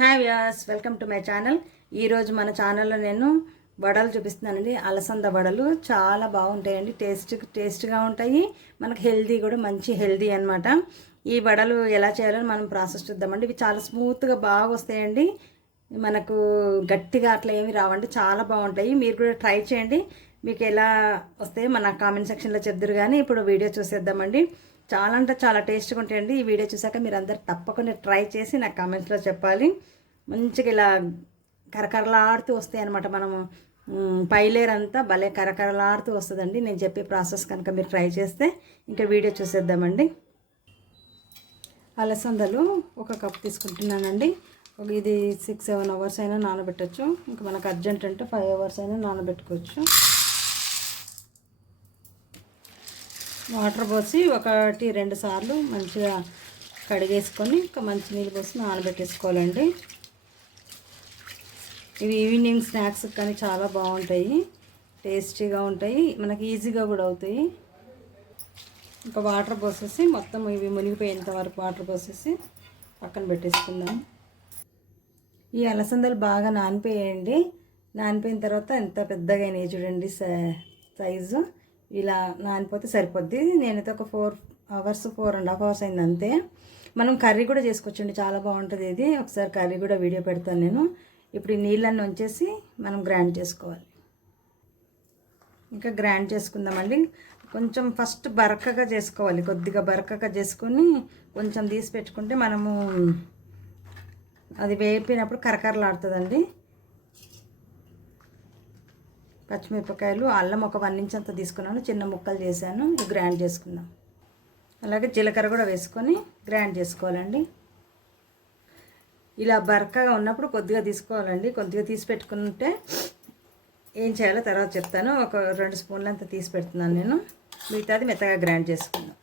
Hi Vyas welcome to my channel ఈరోజు మన ఛానల్లో నేను వడలు చూపిస్తున్నానండి. అలసంద వడలు చాలా బాగుంటాయండి. టేస్ట్ టేస్ట్గా ఉంటాయి. మనకు హెల్దీ కూడా మంచి హెల్దీ అన్నమాట. ఈ వడలు ఎలా చేయాలో మనం ప్రాసెస్ చూద్దామండి. ఇవి చాలా స్మూత్గా బాగా వస్తాయండి. మనకు గట్టిగా అట్లా ఏమి రావండి. చాలా బాగుంటాయి. మీరు కూడా ట్రై చేయండి. మీకు ఎలా వస్తాయో మన కామెంట్ సెక్షన్లో చెప్దురు కానీ ఇప్పుడు వీడియో చూసేద్దామండి. చాలా అంటే చాలా టేస్ట్గా ఉంటాయండి. ఈ వీడియో చూసాక మీరు అందరు తప్పకుండా ట్రై చేసి నాకు కామెంట్స్లో చెప్పాలి. మంచిగా ఇలా కరకరలాడుతూ వస్తాయి అనమాట మనము పైలేర్ అంతా భలే కరకరలాడుతూ వస్తుందండి. నేను చెప్పే ప్రాసెస్ కనుక మీరు ట్రై చేస్తే ఇంకా వీడియో చూసేద్దామండి. అలసందలు ఒక కప్ తీసుకుంటున్నానండి. ఒక ఇది సిక్స్ సెవెన్ అవర్స్ అయినా నానబెట్టచ్చు. ఇంకా మనకు అర్జెంట్ అంటే ఫైవ్ అవర్స్ అయినా నానబెట్టుకోవచ్చు. వాటర్ పోసి ఒకటి రెండు సార్లు మంచిగా కడిగేసుకొని ఇంకా మంచి నీళ్ళు పోసి నానబెట్టేసుకోవాలండి. ఇవి ఈవినింగ్ స్నాక్స్ కానీ చాలా బాగుంటాయి. టేస్టీగా ఉంటాయి. మనకి ఈజీగా కూడా అవుతాయి. ఇంకా వాటర్ పోసేసి మొత్తం ఇవి మునిగిపోయేంత వరకు వాటర్ పోసేసి పక్కన పెట్టేసుకుందాం. ఈ అలసందలు బాగా నానిపోయాయండి. నానిపోయిన తర్వాత ఎంత పెద్దగా అయినాయి చూడండి సై- సైజు. ఇలా నానిపోతే సరిపోద్ది. నేనైతే ఒక four hours four and half hours అయింది అంతే. మనం కర్రీ కూడా చేసుకోవచ్చండి చాలా బాగుంటుంది ఇది. ఒకసారి కర్రీ కూడా వీడియో పెడతాను నేను. ఇప్పుడు ఈ నీళ్ళన్నీ ఉంచేసి మనం గ్రైండ్ చేసుకోవాలి. ఇంకా గ్రైండ్ చేసుకుందామండి. కొంచెం ఫస్ట్ బరకగా చేసుకోవాలి. కొద్దిగా బరకగా చేసుకొని కొంచెం తీసి పెట్టుకుంటే మనము అది వేపినప్పుడు కరకరలాడుతుందండి. పచ్చిమిరపకాయలు అల్లం ఒక వన్ ఇంచ్ అంత తీసుకున్నాను. చిన్న ముక్కలు చేశాను. ఇవి గ్రైండ్ చేసుకుందాం. అలాగే జీలకర్ర కూడా వేసుకొని గ్రైండ్ చేసుకోవాలండి. ఇలా బరకగా ఉన్నప్పుడు కొద్దిగా తీసుకోవాలండి. కొద్దిగా తీసి పెట్టుకుంటే ఏం చేయాలో తర్వాత చెప్తాను. ఒక రెండు స్పూన్లు అంత తీసి పెడుతున్నాను నేను. మిగతాది మెత్తగా గ్రైండ్ చేసుకుందాం.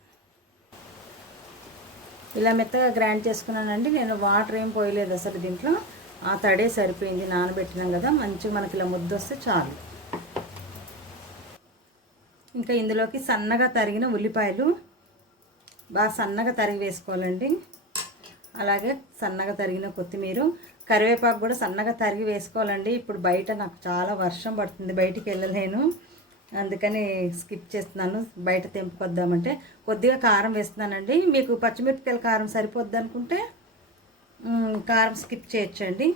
ఇలా మెత్తగా గ్రైండ్ చేసుకున్నానండి. నేను వాటర్ ఏం పోయలేదు అసలు దీంట్లో. ఆ తడే సరిపోయింది. నానబెట్టినాం కదా. మంచిగా మనకి ఇలా ముద్ద వస్తే చాలు. ఇంకా ఇందులోకి సన్నగా తరిగిన ఉల్లిపాయలు బాగా సన్నగా తరిగి వేసుకోవాలండి. అలాగే సన్నగా తరిగిన కొత్తిమీర కరివేపాకు కూడా సన్నగా తరిగి వేసుకోవాలండి. ఇప్పుడు బయట నాకు చాలా వర్షం పడుతుంది బయటికి వెళ్ళలేను అందుకని స్కిప్ చేస్తున్నాను బయట తెంపుకొద్దామంటే. కొద్దిగా కారం వేస్తున్నానండి. మీకు పచ్చిమిరపకాయల కారం సరిపోద్ది అనుకుంటే కారం స్కిప్ చేయొచ్చండి.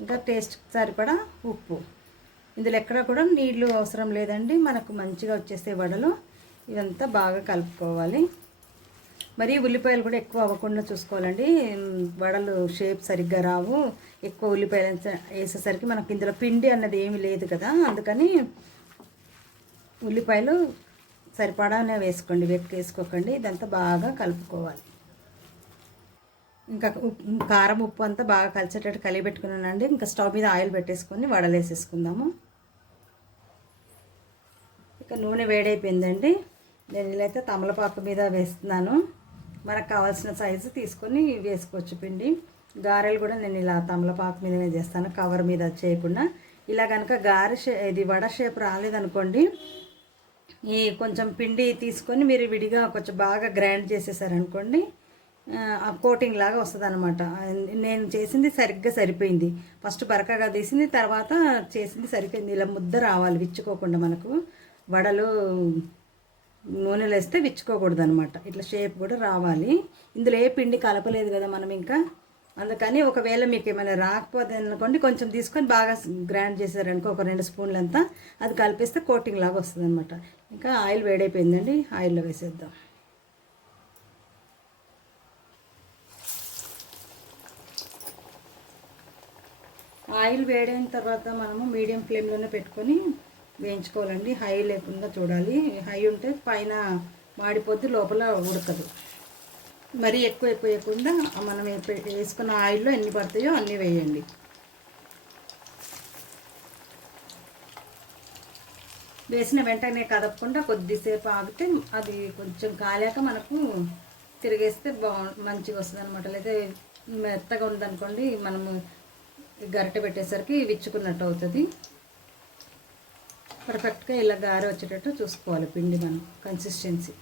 ఇంకా టేస్ట్ సరిపడా ఉప్పు. ఇందులో ఎక్కడ కూడా నీళ్ళు అవసరం లేదండి. మనకు మంచిగా వచ్చేసే వడలు ఇదంతా బాగా కలుపుకోవాలి. మరి ఉల్లిపాయలు కూడా ఎక్కువ అవ్వకుండా చూసుకోవాలండి. వడలు షేప్ సరిగ్గా రావు. ఎక్కువ ఉల్లిపాయలు వేసేసరికి మనకి ఇందులో పిండి అన్నది ఏమీ లేదు కదా. అందుకని ఉల్లిపాయలు సరిపడానే వేసుకోండి. వెక్కి వేసుకోకండి. ఇదంతా బాగా కలుపుకోవాలి. ఇంకా ఉప్పు కారం ఉప్పు అంతా బాగా కలిసేటట్టు కలిపెట్టుకున్నానండి. ఇంకా స్టవ్ మీద ఆయిల్ పెట్టేసుకొని వడలు వేసేసుకుందాము ఇక నూనె వేడైపోయిందండి. నేను ఇలా అయితే తమలపాకు మీద వేస్తున్నాను. మనకు కావాల్సిన సైజు తీసుకొని వేసుకోవచ్చు పిండి. గారెలు కూడా నేను ఇలా తమలపాకు మీదనే చేస్తాను కవర్ మీద చేయకుండా. ఇలా కనుక గారె షే ఇది వడ షేప్ రాలేదనుకోండి ఈ కొంచెం పిండి తీసుకొని మీరు విడిగా కొంచెం బాగా గ్రైండ్ చేసేసారనుకోండి ఆ కోటింగ్ లాగా వస్తుంది అనమాట నేను చేసింది సరిగ్గా సరిపోయింది. ఫస్ట్ బరకగా తీసింది తర్వాత చేసింది సరిపోయింది. ఇలా ముద్ద రావాలి విచ్చుకోకుండా మనకు. వడలు నూనెలో వేస్తే విచ్చుకోకూడదు అనమాట ఇట్లా షేప్ కూడా రావాలి. ఇందులో ఏ పిండి కలపలేదు కదా మనం ఇంకా. అందుకని ఒకవేళ మీకు ఏమైనా రాకపోతే అనుకోండి కొంచెం తీసుకొని బాగా గ్రైండ్ చేశారనుకో ఒక రెండు స్పూన్లు అంతా అది కలిపిస్తే కోటింగ్ లాగా వస్తుంది అనమాట ఇంకా ఆయిల్ వేడైపోయిందండి ఆయిల్లో వేసేద్దాం. ఆయిల్ వేడైన తర్వాత మనము మీడియం ఫ్లేమ్లోనే పెట్టుకొని వేయించుకోవాలండి. హై లేకుండా చూడాలి. హై ఉంటే పైన మాడిపోద్ది లోపల ఉడకదు. మరీ ఎక్కువ అయిపోయకుండా మనం వేసుకున్న ఆయిల్లో ఎన్ని పడతాయో అన్నీ వేయండి. వేసిన వెంటనే కదపకుండా కొద్దిసేపు ఆగితే అది కొంచెం కాలాక మనకు తిరిగేస్తే బాగు మంచిగా వస్తుంది అనమాట లేదా మెత్తగా ఉందనుకోండి మనము గరిట పెట్టేసరికి విచ్చుకున్నట్టు అవుతుంది. పర్ఫెక్ట్గా ఇలా గారె వచ్చేటట్టు చూసుకోవాలి పిండి మనం కన్సిస్టెన్సీ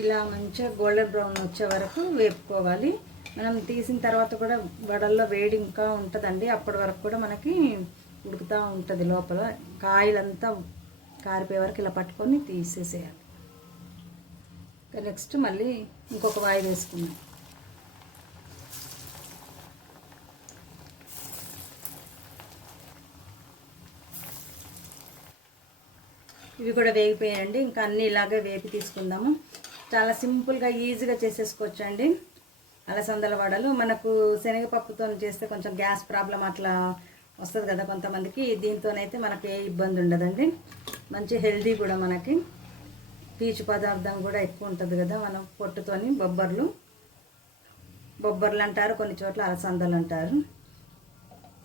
ఇలా మంచిగా గోల్డెన్ బ్రౌన్ వచ్చే వరకు వేపుకోవాలి. మనం తీసిన తర్వాత కూడా వడల్లో వేడి ఇంకా ఉంటుందండి. అప్పటి వరకు కూడా మనకి ఉడుకుతూ ఉంటుంది లోపల. కాయలంతా కారిపోయే వరకు ఇలా పట్టుకొని తీసేసేయాలి. నెక్స్ట్ మళ్ళీ ఇంకొక వాయి వేసుకున్నాం ఇవి కూడా వేగిపోయాయండి. ఇంకా అన్నీ ఇలాగే వేపి తీసుకుందాము. చాలా సింపుల్గా ఈజీగా చేసేసుకోవచ్చు అండి అలసందల వడలు. మనకు శనగపప్పుతో చేస్తే కొంచెం గ్యాస్ ప్రాబ్లం అట్లా వస్తుంది కదా కొంతమందికి. దీంతోనైతే మనకి ఏ ఇబ్బంది ఉండదండి. మంచి హెల్దీ కూడా మనకి. పీచు పదార్థం కూడా ఎక్కువ ఉంటుంది కదా మనం పొట్టుతోని బొబ్బర్లు. బొబ్బర్లు అంటారు కొన్ని చోట్ల అలసందలు అంటారు.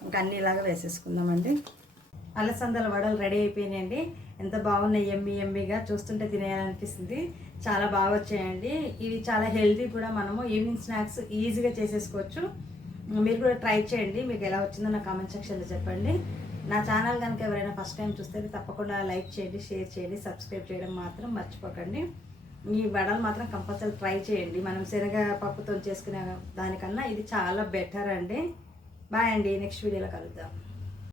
ఇంకా అన్నీ ఇలాగా వేసేసుకుందామండి. అలసందల వడలు రెడీ అయిపోయినాయండి. ఎంత బాగున్నాయి ఎమ్మి ఎమ్మిగా చూస్తుంటే తినేయాలనిపిస్తుంది. చాలా బాగా వచ్చాయండి. ఇవి చాలా హెల్తీ కూడా మనము ఈవినింగ్ స్నాక్స్ ఈజీగా చేసేసుకోవచ్చు. మీరు కూడా ట్రై చేయండి. మీకు ఎలా వచ్చిందో నా కామెంట్ సెక్షన్లో చెప్పండి. నా ఛానల్ కనుక ఎవరైనా ఫస్ట్ టైం చూస్తే తప్పకుండా లైక్ చేయండి షేర్ చేయండి సబ్స్క్రైబ్ చేయడం మాత్రం మర్చిపోకండి. ఈ వడలు మాత్రం కంపల్సరీ ట్రై చేయండి. మనం శనగ పప్పుతో చేసుకునే దానికన్నా ఇది చాలా బెటర్ అండి. బాయ్ అండి. నెక్స్ట్ వీడియోలో కలుద్దాం.